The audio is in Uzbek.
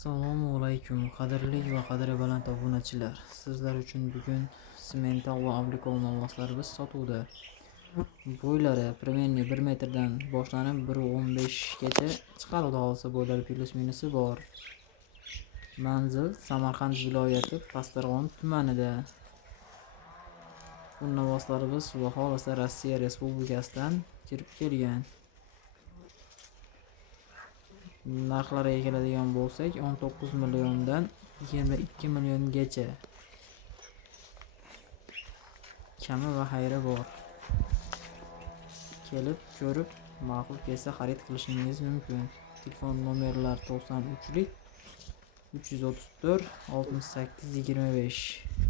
Assalomu alaykum qadrli va qadri baland obunachilar. Sizlar uchun bugun simental va oblikol moloslarimiz sotuvda. Bo'ylari primerni 1 metrdan boshlanib 1.15 gacha chiqadi. Xudo xolisa bo'ylari plus minusi bor. Manzil Samarqand viloyati Pastdarg'om tumanida. Bu moloslarimiz va xolisa Rossiya Respublikasidan kirib kelgan. Narxlariga keladigan bo'lsak 19 milliondan 22 milliongacha kami va xayri bor. Kelib ko'rib ma'qul kelsa xarid qilishingiz mumkin. Telefon nomerlari 93lik 334 68 25.